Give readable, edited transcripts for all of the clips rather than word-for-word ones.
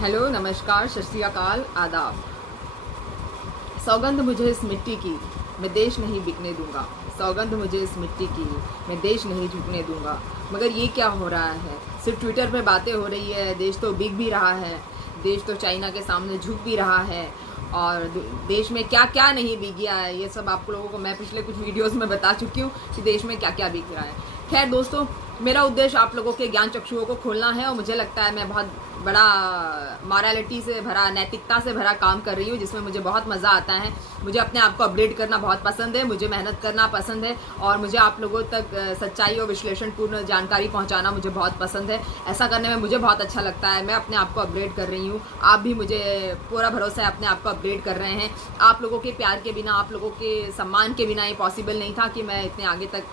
Hello, नमस्कार, सत श्री अकाल, आदाब। सौगंध मुझे इस मिट्टी की, मैं देश नहीं बिकने दूंगा। सौगंध मुझे इस मिट्टी की, मैं देश नहीं झुकने दूंगा। मगर ये क्या हो रहा है? सिर्फ ट्विटर पे बातें हो रही है, देश तो बिक भी रहा है, देश तो चाइना के सामने झुक भी रहा है और देश में क्या क्या नहीं बिक गया है। ये सब आप लोगों को मैं पिछले कुछ वीडियोस में बता चुकी हूँ कि देश में क्या क्या बिक रहा है। खैर दोस्तों, मेरा उद्देश्य आप लोगों के ज्ञान चक्षुओं को खोलना है और मुझे लगता है मैं बहुत बड़ा मॉरलिटी से भरा, नैतिकता से भरा काम कर रही हूँ, जिसमें मुझे बहुत मज़ा आता है। मुझे अपने आप को अपडेट करना बहुत पसंद है, मुझे मेहनत करना पसंद है और मुझे आप लोगों तक सच्चाई और विश्लेषणपूर्ण जानकारी पहुँचाना मुझे बहुत पसंद है। ऐसा करने में मुझे बहुत अच्छा लगता है। मैं अपने आप को अपडेट कर रही हूँ, आप भी मुझे पूरा भरोसा है अपने आप को अपडेट कर रहे हैं। आप लोगों के प्यार के बिना, आप लोगों के सम्मान के बिना ये पॉसिबल नहीं था कि मैं इतने आगे तक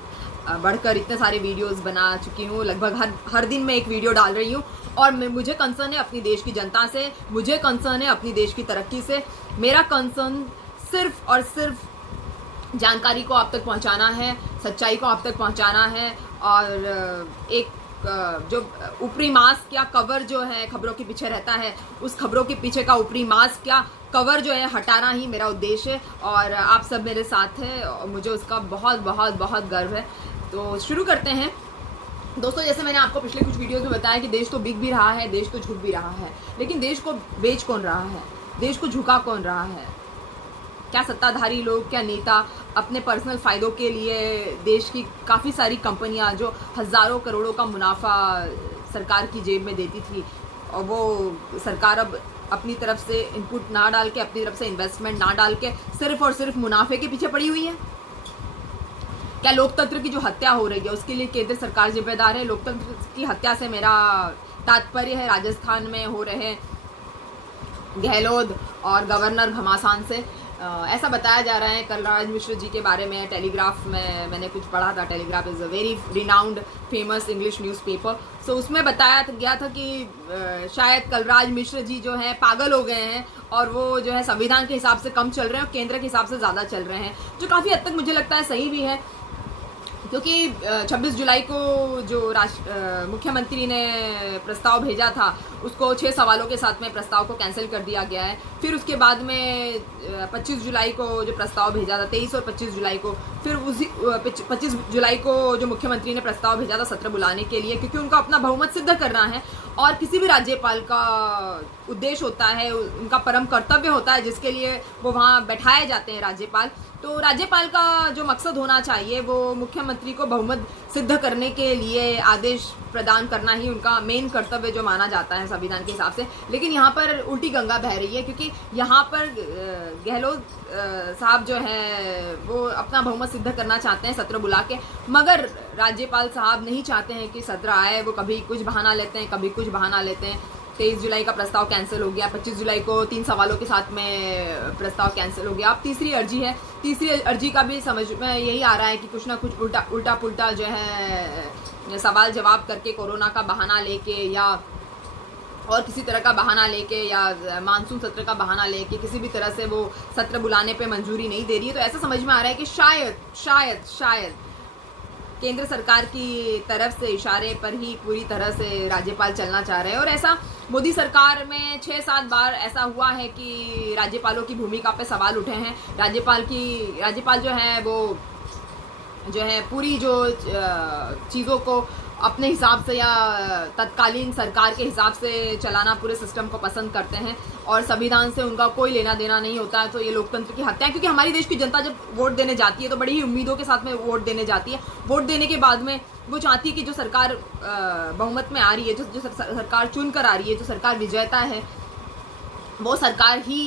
बढ़कर इतने सारे वीडियोस बना चुकी हूँ। लगभग हर दिन मैं एक वीडियो डाल रही हूँ और मुझे कंसर्न है अपनी देश की जनता से, मुझे कंसर्न है अपनी देश की तरक्की से। मेरा कंसर्न सिर्फ और सिर्फ जानकारी को आप तक पहुँचाना है, सच्चाई को आप तक पहुँचाना है और एक जो ऊपरी मास्क या कवर जो है खबरों के पीछे रहता है, उस खबरों के पीछे का ऊपरी मास्क या कवर जो है हटाना ही मेरा उद्देश्य है और आप सब मेरे साथ हैं और मुझे उसका बहुत बहुत बहुत गर्व है। तो शुरू करते हैं दोस्तों। जैसे मैंने आपको पिछले कुछ वीडियोस में बताया कि देश तो बिक भी रहा है, देश तो झुक भी रहा है, लेकिन देश को बेच कौन रहा है? देश को झुका कौन रहा है? क्या सत्ताधारी लोग, क्या नेता अपने पर्सनल फ़ायदों के लिए देश की काफ़ी सारी कंपनियां जो हज़ारों करोड़ों का मुनाफा सरकार की जेब में देती थी और वो सरकार अब अपनी तरफ से इनपुट ना डाल के, अपनी तरफ से इन्वेस्टमेंट ना डाल के सिर्फ और सिर्फ मुनाफे के पीछे पड़ी हुई है? क्या लोकतंत्र की जो हत्या हो रही है उसके लिए केंद्र सरकार जिम्मेदार है? लोकतंत्र की हत्या से मेरा तात्पर्य है राजस्थान में हो रहे गहलोत और गवर्नर घमासान से। ऐसा बताया जा रहा है कलराज मिश्र जी के बारे में। टेलीग्राफ में मैंने कुछ पढ़ा था, Telegraph is a very renowned famous English newspaper. So उसमें बताया गया था कि शायद कलराज मिश्र जी जो हैं पागल हो गए हैं और वो जो है संविधान के हिसाब से कम चल रहे हैं और केंद्र के हिसाब से ज़्यादा चल रहे हैं, जो काफ़ी हद तक मुझे लगता है सही भी है। क्योंकि 26 जुलाई को जो मुख्यमंत्री ने प्रस्ताव भेजा था उसको 6 सवालों के साथ में प्रस्ताव को कैंसिल कर दिया गया है। फिर उसके बाद में 25 जुलाई को जो प्रस्ताव भेजा था, 23 और 25 जुलाई को, फिर उसी 25 जुलाई को जो मुख्यमंत्री ने प्रस्ताव भेजा था सत्र बुलाने के लिए, क्योंकि उनका अपना बहुमत सिद्ध करना है और किसी भी राज्यपाल का उद्देश्य होता है, उनका परम कर्तव्य होता है जिसके लिए वो वहाँ बैठाए जाते हैं राज्यपाल। तो राज्यपाल का जो मकसद होना चाहिए वो मुख्यमंत्री को बहुमत सिद्ध करने के लिए आदेश प्रदान करना ही उनका मेन कर्तव्य जो माना जाता है संविधान के हिसाब से। लेकिन यहाँ पर उल्टी गंगा बह रही है, क्योंकि यहाँ पर गहलोत साहब जो है वो अपना बहुमत सिद्ध करना चाहते हैं सत्र बुला के, मगर राज्यपाल साहब नहीं चाहते हैं कि सत्र आए। वो कभी कुछ बहाना लेते हैं, कभी कुछ बहाना लेते हैं। 23 जुलाई का प्रस्ताव कैंसिल हो गया, 25 जुलाई को 3 सवालों के साथ में प्रस्ताव कैंसिल हो गया। अब तीसरी अर्जी है, तीसरी अर्जी का भी समझ में यही आ रहा है कि कुछ ना कुछ उल्टा पुल्टा जो है सवाल जवाब करके कोरोना का बहाना लेके या और किसी तरह का बहाना लेके या मानसून सत्र का बहाना लेके किसी भी तरह से वो सत्र बुलाने पे मंजूरी नहीं दे रही है। तो ऐसा समझ में आ रहा है कि शायद केंद्र सरकार की तरफ से इशारे पर ही पूरी तरह से राज्यपाल चलना चाह रहे हैं। और ऐसा मोदी सरकार में 6-7 बार ऐसा हुआ है कि राज्यपालों की भूमिका पे सवाल उठे हैं। राज्यपाल जो है वो जो है पूरी जो चीज़ों को अपने हिसाब से या तत्कालीन सरकार के हिसाब से चलाना पूरे सिस्टम को पसंद करते हैं और संविधान से उनका कोई लेना देना नहीं होता है। तो ये लोकतंत्र की हत्या है, क्योंकि हमारी देश की जनता जब वोट देने जाती है तो बड़ी ही उम्मीदों के साथ में वोट देने जाती है। वोट देने के बाद में वो चाहती है कि जो सरकार बहुमत में आ रही है, जो सरकार चुन कर आ रही है, जो सरकार विजेता है, वो सरकार ही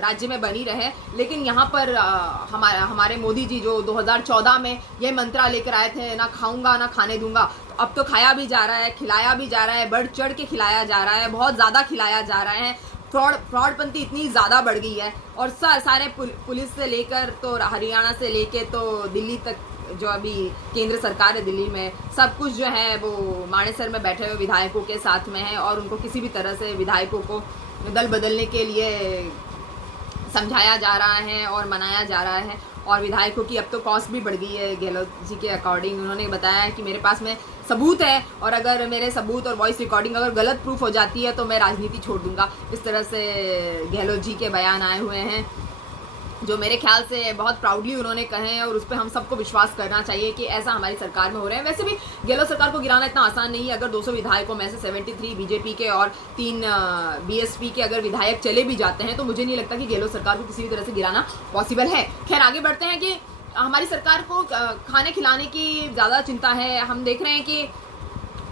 राज्य में बनी रहे। लेकिन यहाँ पर हमारे मोदी जी जो 2014 में ये मंत्रा लेकर आए थे, ना खाऊंगा ना खाने दूंगा, तो अब तो खाया भी जा रहा है, खिलाया भी जा रहा है, बढ़ चढ़ के खिलाया जा रहा है, बहुत ज़्यादा खिलाया जा रहा है। फ्रॉडपंथी इतनी ज़्यादा बढ़ गई है और सारे पुलिस से लेकर तो हरियाणा से लेके तो दिल्ली तक जो अभी केंद्र सरकार है दिल्ली में, सब कुछ जो है वो मानेसर में बैठे हुए विधायकों के साथ में है और उनको किसी भी तरह से विधायकों को दल बदलने के लिए समझाया जा रहा है और मनाया जा रहा है। और विधायकों की अब तो कॉस्ट भी बढ़ गई है। गहलोत जी के अकॉर्डिंग उन्होंने बताया है कि मेरे पास में सबूत है और अगर मेरे सबूत और वॉइस रिकॉर्डिंग अगर गलत प्रूफ हो जाती है तो मैं राजनीति छोड़ दूंगा। इस तरह से गहलोत जी के बयान आए हुए हैं, जो मेरे ख्याल से बहुत प्राउडली उन्होंने कहे हैं और उस पर हम सबको विश्वास करना चाहिए कि ऐसा हमारी सरकार में हो रहा है। वैसे भी गहलोत सरकार को गिराना इतना आसान नहीं है। अगर 200 विधायकों में से 73 बीजेपी के और 3 बीएसपी के अगर विधायक चले भी जाते हैं तो मुझे नहीं लगता कि गहलोत सरकार को किसी भी तरह से गिराना पॉसिबल है। खैर आगे बढ़ते हैं कि हमारी सरकार को खाने खिलाने की ज़्यादा चिंता है। हम देख रहे हैं कि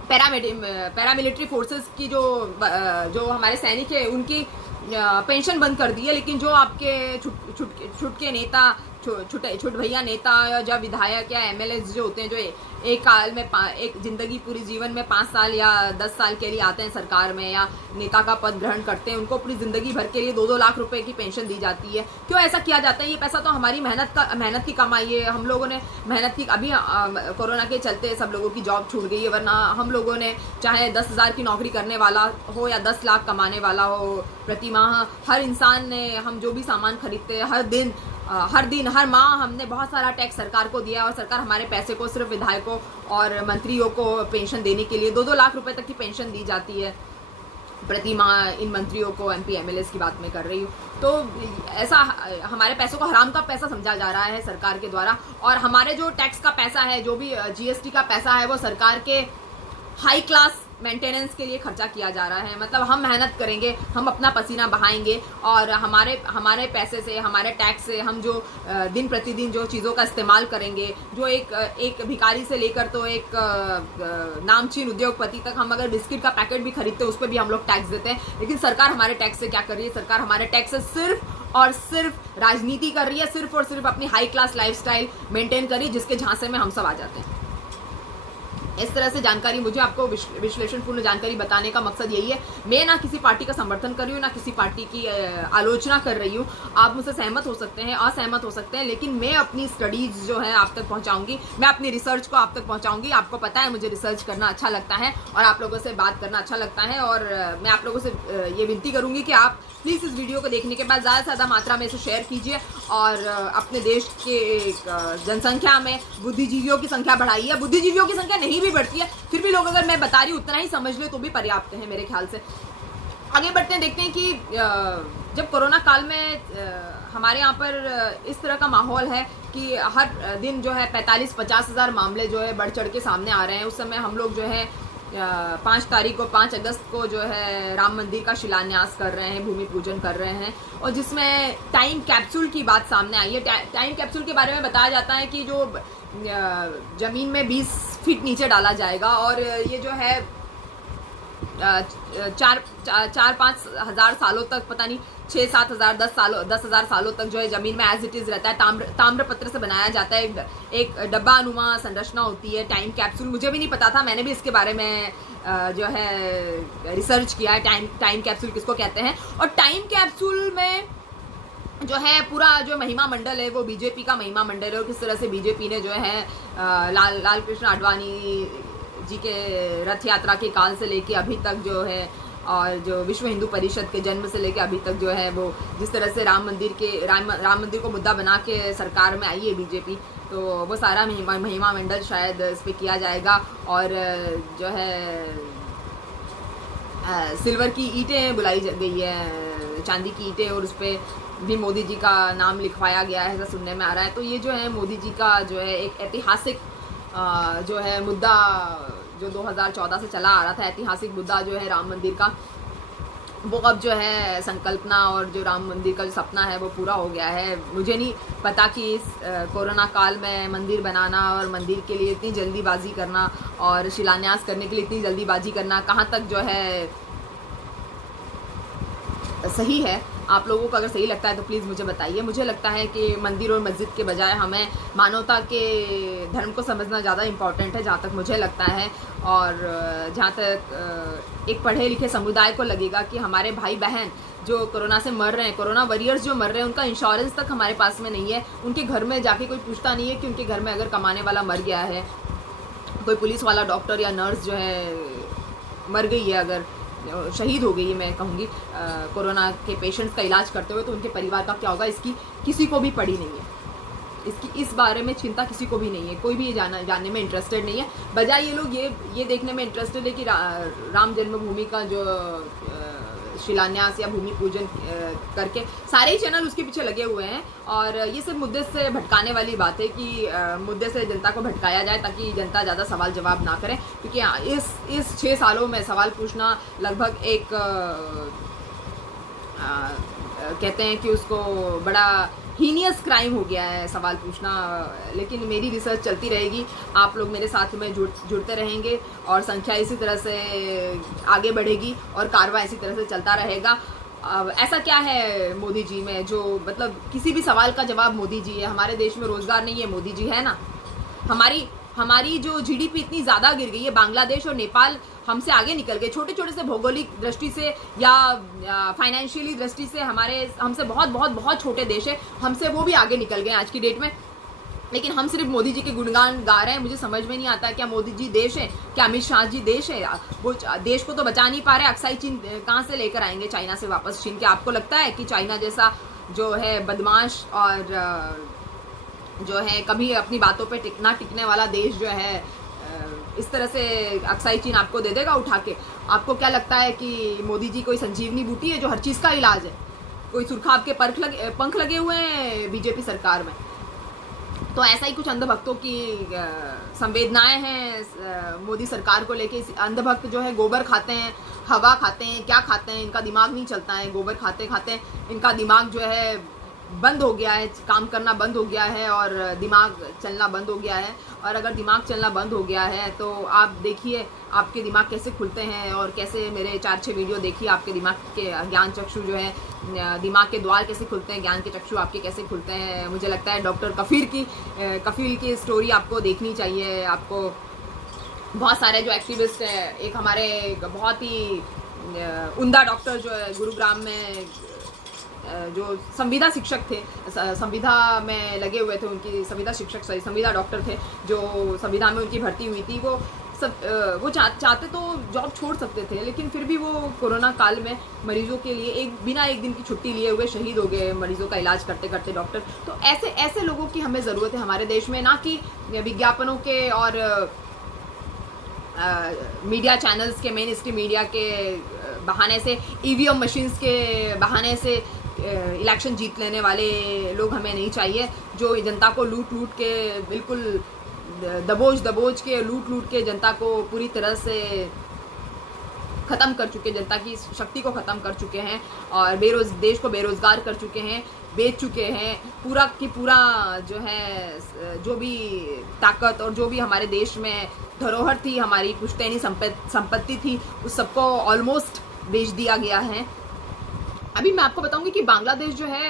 पैरामिलिट्री फोर्सेस की जो हमारे सैनिक है उनकी पेंशन बंद कर दी है, लेकिन जो आपके छुटके नेता छुट भैया नेता या जब विधायक या एमएलए जो होते हैं, जो एक काल में एक जिंदगी पूरी जीवन में 5 साल या 10 साल के लिए आते हैं सरकार में या नेता का पद ग्रहण करते हैं, उनको पूरी जिंदगी भर के लिए 2-2 लाख रुपए की पेंशन दी जाती है। क्यों ऐसा किया जाता है? ये पैसा तो हमारी मेहनत की कमाई है। हम लोगों ने मेहनत की, अभी कोरोना के चलते सब लोगों की जॉब छूट गई है, वरना हम लोगों ने चाहे 10,000 की नौकरी करने वाला हो या 10 लाख कमाने वाला हो प्रति माह, हर इंसान ने, हम जो भी सामान खरीदते हैं हर माह हमने बहुत सारा टैक्स सरकार को दिया और सरकार हमारे पैसे को सिर्फ विधायकों और मंत्रियों को पेंशन देने के लिए 2-2 लाख रुपए तक की पेंशन दी जाती है प्रति माह। इन मंत्रियों को, एमपी एमएलए की बात मैं कर रही हूँ। तो ऐसा हमारे पैसों को हराम का पैसा समझा जा रहा है सरकार के द्वारा, और हमारे जो टैक्स का पैसा है, जो भी जीएसटी का पैसा है, वो सरकार के हाई क्लास मेंटेनेंस के लिए खर्चा किया जा रहा है। मतलब हम मेहनत करेंगे, हम अपना पसीना बहाएंगे और हमारे पैसे से, हमारे टैक्स से हम जो दिन प्रतिदिन जो चीज़ों का इस्तेमाल करेंगे, जो एक भिखारी से लेकर तो एक नामचीन उद्योगपति तक, हम अगर बिस्किट का पैकेट भी खरीदते हैं उस पर भी हम लोग टैक्स देते हैं। लेकिन सरकार हमारे टैक्स से क्या कर रही है? सरकार हमारे टैक्स से सिर्फ और सिर्फ राजनीति कर रही है, सिर्फ और सिर्फ अपनी हाई क्लास लाइफस्टाइल मेंटेन कर रही है, जिसके झांसे में हम सब आ जाते हैं। इस तरह से जानकारी, मुझे आपको विश्लेषणपूर्ण जानकारी बताने का मकसद यही है। मैं ना किसी पार्टी का समर्थन कर रही हूँ, ना किसी पार्टी की आलोचना कर रही हूँ। आप मुझसे सहमत हो सकते हैं, असहमत हो सकते हैं, लेकिन मैं अपनी स्टडीज जो है आप तक पहुँचाऊंगी, मैं अपनी रिसर्च को आप तक पहुँचाऊंगी। आपको पता है मुझे रिसर्च करना अच्छा लगता है और आप लोगों से बात करना अच्छा लगता है, और मैं आप लोगों से ये विनती करूँगी कि आप प्लीज़ इस वीडियो को देखने के बाद ज़्यादा से ज़्यादा मात्रा में इसे शेयर कीजिए और अपने देश के जनसंख्या में बुद्धिजीवियों की संख्या बढ़ाइए। बुद्धिजीवियों की संख्या नहीं भी बढ़ती है, फिर भी लोग, अगर मैं बता रही हूँ उतना ही समझ ले तो भी पर्याप्त है मेरे ख्याल से। आगे बढ़ते हैं, देखते हैं कि जब कोरोना काल में हमारे यहाँ पर इस तरह का माहौल है कि हर दिन जो है 45-50 हज़ार मामले जो है बढ़ चढ़ के सामने आ रहे हैं। उस समय हम लोग जो है 5 अगस्त को जो है राम मंदिर का शिलान्यास कर रहे हैं, भूमि पूजन कर रहे हैं, और जिसमें टाइम कैप्सूल की बात सामने आई है। टाइम कैप्सूल के बारे में बताया जाता है कि जो जमीन में 20 फीट नीचे डाला जाएगा और ये जो है 4-5 हज़ार सालों तक, पता नहीं 6-7 हज़ार 10 हज़ार सालों तक जो है जमीन में एज इट इज रहता है। ताम्र पत्र से बनाया जाता है, एक डब्बा अनुमा संरचना होती है टाइम कैप्सूल। मुझे भी नहीं पता था, मैंने भी इसके बारे में जो है रिसर्च किया है, टाइम कैप्सूल किसको कहते हैं। और टाइम कैप्सूल में जो है पूरा जो महिमा मंडल है वो बीजेपी का महिमा मंडल है, और किस तरह से बीजेपी ने जो है लाल कृष्ण आडवाणी जी के रथ यात्रा के काल से लेके अभी तक जो है, और जो विश्व हिंदू परिषद के जन्म से लेके अभी तक जो है, वो जिस तरह से राम मंदिर को मुद्दा बना के सरकार में आई है बीजेपी, तो वो सारा महिमा मंडल शायद इस पर किया जाएगा। और जो है सिल्वर की ईंटें बुलाई गई है, चांदी की ईंटें, और उस पर भी मोदी जी का नाम लिखवाया गया है, ऐसा सुनने में आ रहा है। तो ये जो है मोदी जी का जो है एक ऐतिहासिक जो है मुद्दा जो 2014 से चला आ रहा था, ऐतिहासिक मुद्दा जो है राम मंदिर का, वो अब जो है संकल्पना और जो राम मंदिर का जो सपना है वो पूरा हो गया है। मुझे नहीं पता कि इस कोरोना काल में मंदिर बनाना और मंदिर के लिए इतनी जल्दीबाजी करना और शिलान्यास करने के लिए इतनी जल्दीबाजी करना कहाँ तक जो है सही है। आप लोगों को अगर सही लगता है तो प्लीज़ मुझे बताइए। मुझे लगता है कि मंदिर और मस्जिद के बजाय हमें मानवता के धर्म को समझना ज़्यादा इम्पॉर्टेंट है, जहाँ तक मुझे लगता है। और जहाँ तक एक पढ़े लिखे समुदाय को लगेगा कि हमारे भाई बहन जो कोरोना से मर रहे हैं, कोरोना वॉरियर्स जो मर रहे हैं, उनका इंश्योरेंस तक हमारे पास में नहीं है। उनके घर में जाके कोई पूछता नहीं है कि उनके घर में अगर कमाने वाला मर गया है, कोई पुलिस वाला, डॉक्टर या नर्स जो है मर गई है, अगर शहीद हो गई है, मैं कहूँगी कोरोना के पेशेंट्स का इलाज करते हुए, तो उनके परिवार का क्या होगा, इसकी किसी को भी पड़ी नहीं है। इसकी इस बारे में चिंता किसी को भी नहीं है, कोई भी ये जानने में इंटरेस्टेड नहीं है। बजाय ये लोग ये देखने में इंटरेस्टेड है कि राम जन्मभूमि का जो शिलान्यास या भूमि पूजन करके सारे ही चैनल उसके पीछे लगे हुए हैं। और ये सब मुद्दे से भटकाने वाली बात है कि मुद्दे से जनता को भटकाया जाए ताकि जनता ज़्यादा सवाल जवाब ना करे, क्योंकि इस 6 सालों में सवाल पूछना लगभग एक कहते हैं कि उसको बड़ा हीनियस क्राइम हो गया है सवाल पूछना। लेकिन मेरी रिसर्च चलती रहेगी, आप लोग मेरे साथ में जुड़ते रहेंगे और संख्या इसी तरह से आगे बढ़ेगी और कारवा इसी तरह से चलता रहेगा। ऐसा क्या है मोदी जी में जो मतलब किसी भी सवाल का जवाब मोदी जी है। हमारे देश में रोजगार नहीं है, मोदी जी है ना। हमारी जो जीडीपी इतनी ज़्यादा गिर गई है, बांग्लादेश और नेपाल हमसे आगे निकल गए, छोटे छोटे से भौगोलिक दृष्टि से या फाइनेंशियली दृष्टि से हमसे बहुत बहुत बहुत छोटे देश है, हमसे वो भी आगे निकल गए आज की डेट में। लेकिन हम सिर्फ मोदी जी के गुणगान गा रहे हैं। मुझे समझ में नहीं आता क्या मोदी जी देश है, क्या अमित शाह जी देश है। वो देश को तो बचा नहीं पा रहे, अक्साई चीन कहाँ से लेकर आएंगे चाइना से वापस छीन के। आपको लगता है कि चाइना जैसा जो है बदमाश और जो है कभी अपनी बातों पे टिकने वाला देश जो है इस तरह से अक्साई चीन आपको दे देगा उठा के? आपको क्या लगता है कि मोदी जी कोई संजीवनी बूटी है जो हर चीज़ का इलाज है? कोई सुरखाब के पंख लगे हुए हैं बीजेपी सरकार में? तो ऐसा ही कुछ अंधभक्तों की संवेदनाएं हैं मोदी सरकार को लेके। अंधभक्त जो है गोबर खाते हैं, हवा खाते हैं, क्या खाते हैं, इनका दिमाग नहीं चलता है। गोबर खाते खाते इनका दिमाग जो है बंद हो गया है, काम करना बंद हो गया है और दिमाग चलना बंद हो गया है। और अगर दिमाग चलना बंद हो गया है तो आप देखिए आपके दिमाग कैसे खुलते हैं और कैसे मेरे 4-6 वीडियो देखिए, आपके दिमाग के ज्ञान चक्षु जो है, दिमाग के द्वार कैसे खुलते हैं, ज्ञान के चक्षु आपके कैसे खुलते हैं। मुझे लगता है डॉक्टर कफील की स्टोरी आपको देखनी चाहिए। आपको बहुत सारे जो एक्टिविस्ट हैं, एक हमारे बहुत ही उम्दा डॉक्टर जो है गुरुग्राम में जो संविदा शिक्षक थे, संविदा में लगे हुए थे, उनकी संविदा डॉक्टर थे जो संविदा में उनकी भर्ती हुई थी। वो चाहते तो जॉब छोड़ सकते थे, लेकिन फिर भी वो कोरोना काल में मरीजों के लिए बिना एक दिन की छुट्टी लिए हुए शहीद हो गए मरीजों का इलाज करते करते डॉक्टर। तो ऐसे लोगों की हमें ज़रूरत है हमारे देश में, ना कि विज्ञापनों के और मीडिया चैनल्स के, मेन स्ट्रीम मीडिया के बहाने से, ईवीएम मशीन्स के बहाने से इलेक्शन जीत लेने वाले लोग हमें नहीं चाहिए, जो जनता को लूट के बिल्कुल दबोच के लूट के जनता को पूरी तरह से ख़त्म कर चुके, जनता की शक्ति को ख़त्म कर चुके हैं और देश को बेरोज़गार कर चुके हैं, बेच चुके हैं। पूरा की पूरा जो है जो भी ताकत और जो भी हमारे देश में धरोहर थी, हमारी पुश्तैनी संपत्ति थी, उस सबको ऑलमोस्ट बेच दिया गया है। अभी मैं आपको बताऊंगी कि बांग्लादेश जो है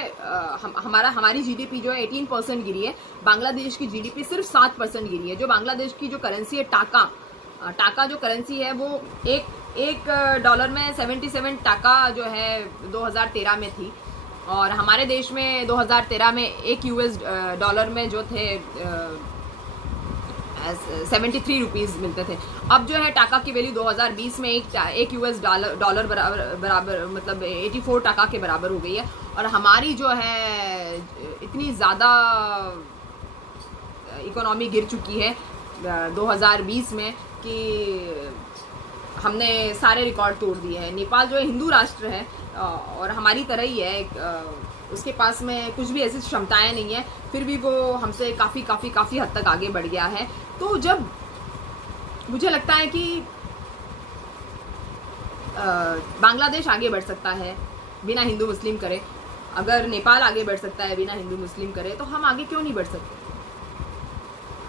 हमारी जीडीपी जो है 18% गिरी है, बांग्लादेश की जीडीपी सिर्फ 7% गिरी है। जो बांग्लादेश की जो करेंसी है टाका जो करेंसी है वो एक डॉलर में 77 टाका जो है 2013 में थी, और हमारे देश में 2013 में एक यूएस डॉलर में जो थे 73 रुपीज़ मिलते थे। अब जो है टाका की वैल्यू 2020 में एक यूएस डॉलर बराबर मतलब 84 टाका के बराबर हो गई है। और हमारी जो है इतनी ज़्यादा इकोनॉमी गिर चुकी है 2020 में कि हमने सारे रिकॉर्ड तोड़ दिए हैं। नेपाल जो है हिंदू राष्ट्र है और हमारी तरह ही है, उसके पास में कुछ भी ऐसी क्षमताएं नहीं है, फिर भी वो हमसे काफ़ी हद तक आगे बढ़ गया है। तो जब मुझे लगता है कि बांग्लादेश आगे बढ़ सकता है बिना हिंदू मुस्लिम करे, अगर नेपाल आगे बढ़ सकता है बिना हिंदू मुस्लिम करे, तो हम आगे क्यों नहीं बढ़ सकते?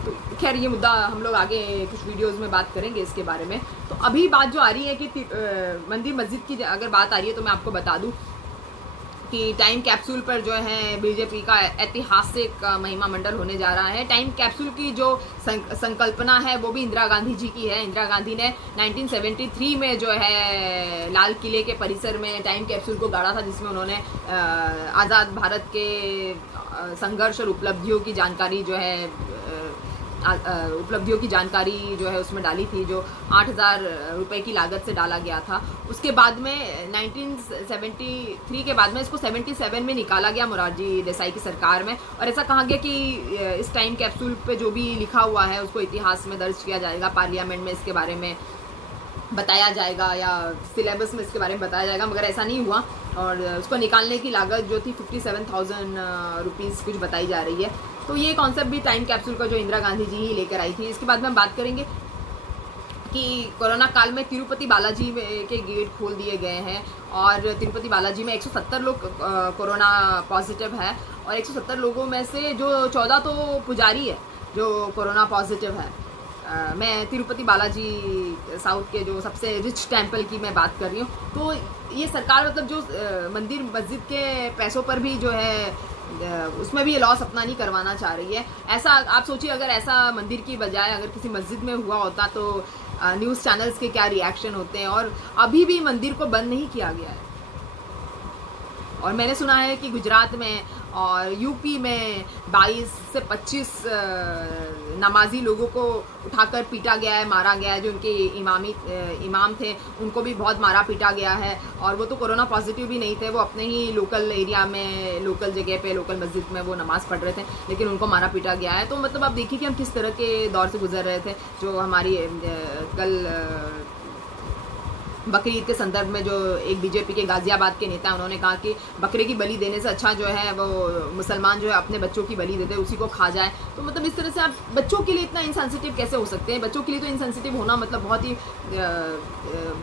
तो खैर ये मुद्दा हम लोग आगे कुछ वीडियोस में बात करेंगे इसके बारे में। तो अभी बात जो आ रही है कि मंदिर मस्जिद की अगर बात आ रही है तो मैं आपको बता दूं कि टाइम कैप्सूल पर जो है बीजेपी का ऐतिहासिक महिमा मंडल होने जा रहा है। टाइम कैप्सूल की जो संकल्पना है वो भी इंदिरा गांधी जी की है। इंदिरा गांधी ने 1973 में जो है लाल किले के परिसर में टाइम कैप्सूल को गाड़ा था, जिसमें उन्होंने आज़ाद भारत के संघर्ष और उपलब्धियों की जानकारी जो है उपलब्धियों की जानकारी जो है उसमें डाली थी, जो 8,000 रुपये की लागत से डाला गया था। उसके बाद में 1973 के बाद में इसको 77 में निकाला गया मोरारजी देसाई की सरकार में, और ऐसा कहा गया कि इस टाइम कैप्सूल पे जो भी लिखा हुआ है उसको इतिहास में दर्ज किया जाएगा, पार्लियामेंट में इसके बारे में बताया जाएगा या सिलेबस में इसके बारे में बताया जाएगा, मगर ऐसा नहीं हुआ। और उसको निकालने की लागत जो थी 57,000 रुपीज़ कुछ बताई जा रही है। तो ये कॉन्सेप्ट भी टाइम कैप्सूल का जो इंदिरा गांधी जी ही लेकर आई थी। इसके बाद में हम बात करेंगे कि कोरोना काल में तिरुपति बालाजी के गेट खोल दिए गए हैं, और तिरुपति बालाजी में 170 लोग कोरोना पॉजिटिव है, और 170 लोगों में से जो 14 तो पुजारी है जो कोरोना पॉजिटिव है। मैं तिरुपति बालाजी साउथ के जो सबसे रिच टेम्पल की मैं बात कर रही हूँ। तो ये सरकार मतलब जो मंदिर मस्जिद के पैसों पर भी जो है उसमें भी ये लॉस अपना नहीं करवाना चाह रही है। ऐसा आप सोचिए, अगर ऐसा मंदिर की बजाय अगर किसी मस्जिद में हुआ होता तो न्यूज़ चैनल्स के क्या रिएक्शन होते हैं। और अभी भी मंदिर को बंद नहीं किया गया है, और मैंने सुना है कि गुजरात में और यूपी में 22 से 25 नमाजी लोगों को उठाकर पीटा गया है, मारा गया है। जो उनके इमाम थे उनको भी बहुत मारा पीटा गया है, और वो तो कोरोना पॉजिटिव भी नहीं थे, वो अपने ही लोकल एरिया में, लोकल जगह पे, लोकल मस्जिद में वो नमाज़ पढ़ रहे थे, लेकिन उनको मारा पीटा गया है। तो मतलब आप देखिए कि हम किस तरह के दौर से गुजर रहे थे। जो हमारी कल बकरी ईद के संदर्भ में जो एक बीजेपी के गाजियाबाद के नेता उन्होंने कहा कि बकरे की बलि देने से अच्छा जो है वो मुसलमान जो है अपने बच्चों की बलि दे दे, उसी को खा जाए। तो मतलब इस तरह से आप बच्चों के लिए इतना इनसेंसिटिव कैसे हो सकते हैं? बच्चों के लिए तो इनसेंसिटिव होना मतलब बहुत ही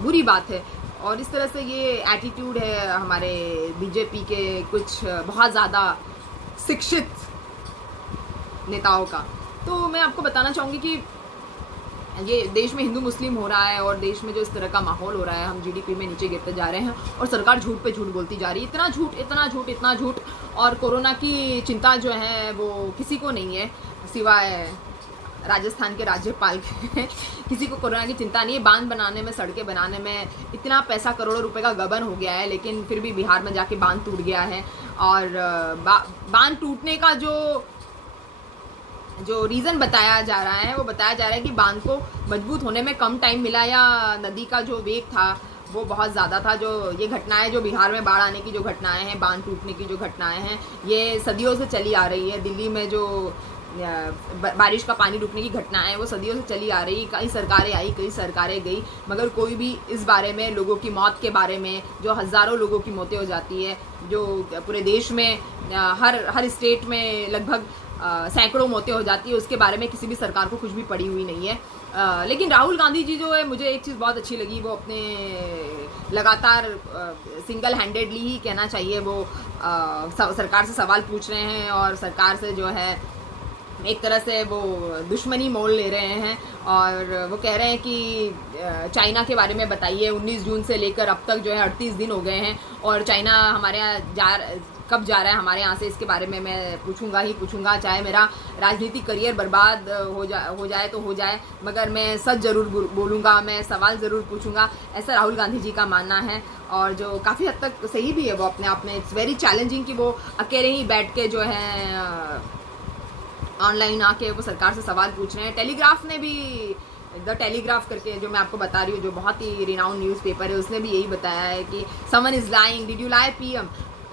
बुरी बात है। और इस तरह से ये एटीट्यूड है हमारे बीजेपी के कुछ बहुत ज़्यादा शिक्षित नेताओं का। तो मैं आपको बताना चाहूँगी कि ये देश में हिंदू मुस्लिम हो रहा है, और देश में जो इस तरह का माहौल हो रहा है, हम जीडीपी में नीचे गिरते जा रहे हैं, और सरकार झूठ पे झूठ बोलती जा रही है। इतना झूठ, इतना झूठ, इतना झूठ। और कोरोना की चिंता जो है वो किसी को नहीं है सिवाय राजस्थान के राज्यपाल के किसी को कोरोना की चिंता नहीं है। बांध बनाने में, सड़कें बनाने में इतना पैसा, करोड़ों रुपए का गबन हो गया है, लेकिन फिर भी बिहार में जाके बांध टूट गया है। और बांध टूटने का जो रीज़न बताया जा रहा है, वो बताया जा रहा है कि बांध को मजबूत होने में कम टाइम मिला, या नदी का जो वेग था वो बहुत ज़्यादा था। जो ये घटनाएं, जो बिहार में बाढ़ आने की जो घटनाएं हैं, बांध टूटने की जो घटनाएं हैं, ये सदियों से चली आ रही है। दिल्ली में जो बारिश का पानी रुकने की घटना है वो सदियों से चली आ रही। कई सरकारें आई, कई सरकारें गई, मगर कोई भी इस बारे में, लोगों की मौत के बारे में, जो हज़ारों लोगों की मौतें हो जाती है, जो पूरे देश में हर स्टेट में लगभग सैकड़ों मौतें हो जाती है, उसके बारे में किसी भी सरकार को कुछ भी पड़ी हुई नहीं है। लेकिन राहुल गांधी जी जो है, मुझे एक चीज़ बहुत अच्छी लगी, वो अपने लगातार सिंगल हैंडेडली ही कहना चाहिए, वो सरकार से सवाल पूछ रहे हैं, और सरकार से जो है एक तरह से वो दुश्मनी मोल ले रहे हैं। और वो कह रहे हैं कि चाइना के बारे में बताइए। 19 जून से लेकर अब तक जो है 38 दिन हो गए हैं, और चाइना हमारे यहाँ कब जा रहा है हमारे यहाँ से, इसके बारे में मैं पूछूंगा ही पूछूंगा, चाहे मेरा राजनीतिक करियर बर्बाद हो जाए तो हो जाए, मगर मैं सच ज़रूर बोलूँगा, मैं सवाल ज़रूर पूछूंगा, ऐसा राहुल गांधी जी का मानना है। और जो काफ़ी हद तक सही भी है वो अपने आप में। इट्स वेरी चैलेंजिंग कि वो अकेले ही बैठ के जो है ऑनलाइन आके वो सरकार से सवाल पूछ रहे हैं। टेलीग्राफ ने भी, द टेलीग्राफ करके जो मैं आपको बता रही हूँ, जो बहुत ही रिनाउंड न्यूज़पेपर है, उसने भी यही बताया है कि someone is lying, did you lie PM.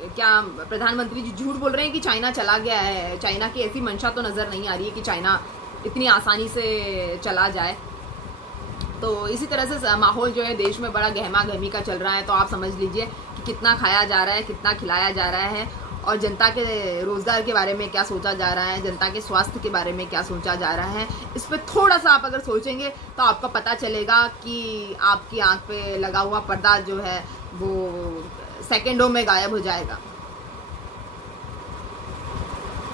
क्या प्रधानमंत्री जी झूठ बोल रहे हैं कि चाइना चला गया है? चाइना की ऐसी मंशा तो नज़र नहीं आ रही है कि चाइना इतनी आसानी से चला जाए। तो इसी तरह से माहौल जो है देश में बड़ा गहमा गहमी का चल रहा है। तो आप समझ लीजिए कि कितना खाया जा रहा है, कितना खिलाया जा रहा है, और जनता के रोज़गार के बारे में क्या सोचा जा रहा है, जनता के स्वास्थ्य के बारे में क्या सोचा जा रहा है। इस पर थोड़ा सा आप अगर सोचेंगे तो आपको पता चलेगा कि आपकी आंख पे लगा हुआ पर्दा जो है वो सेकंडों में गायब हो जाएगा।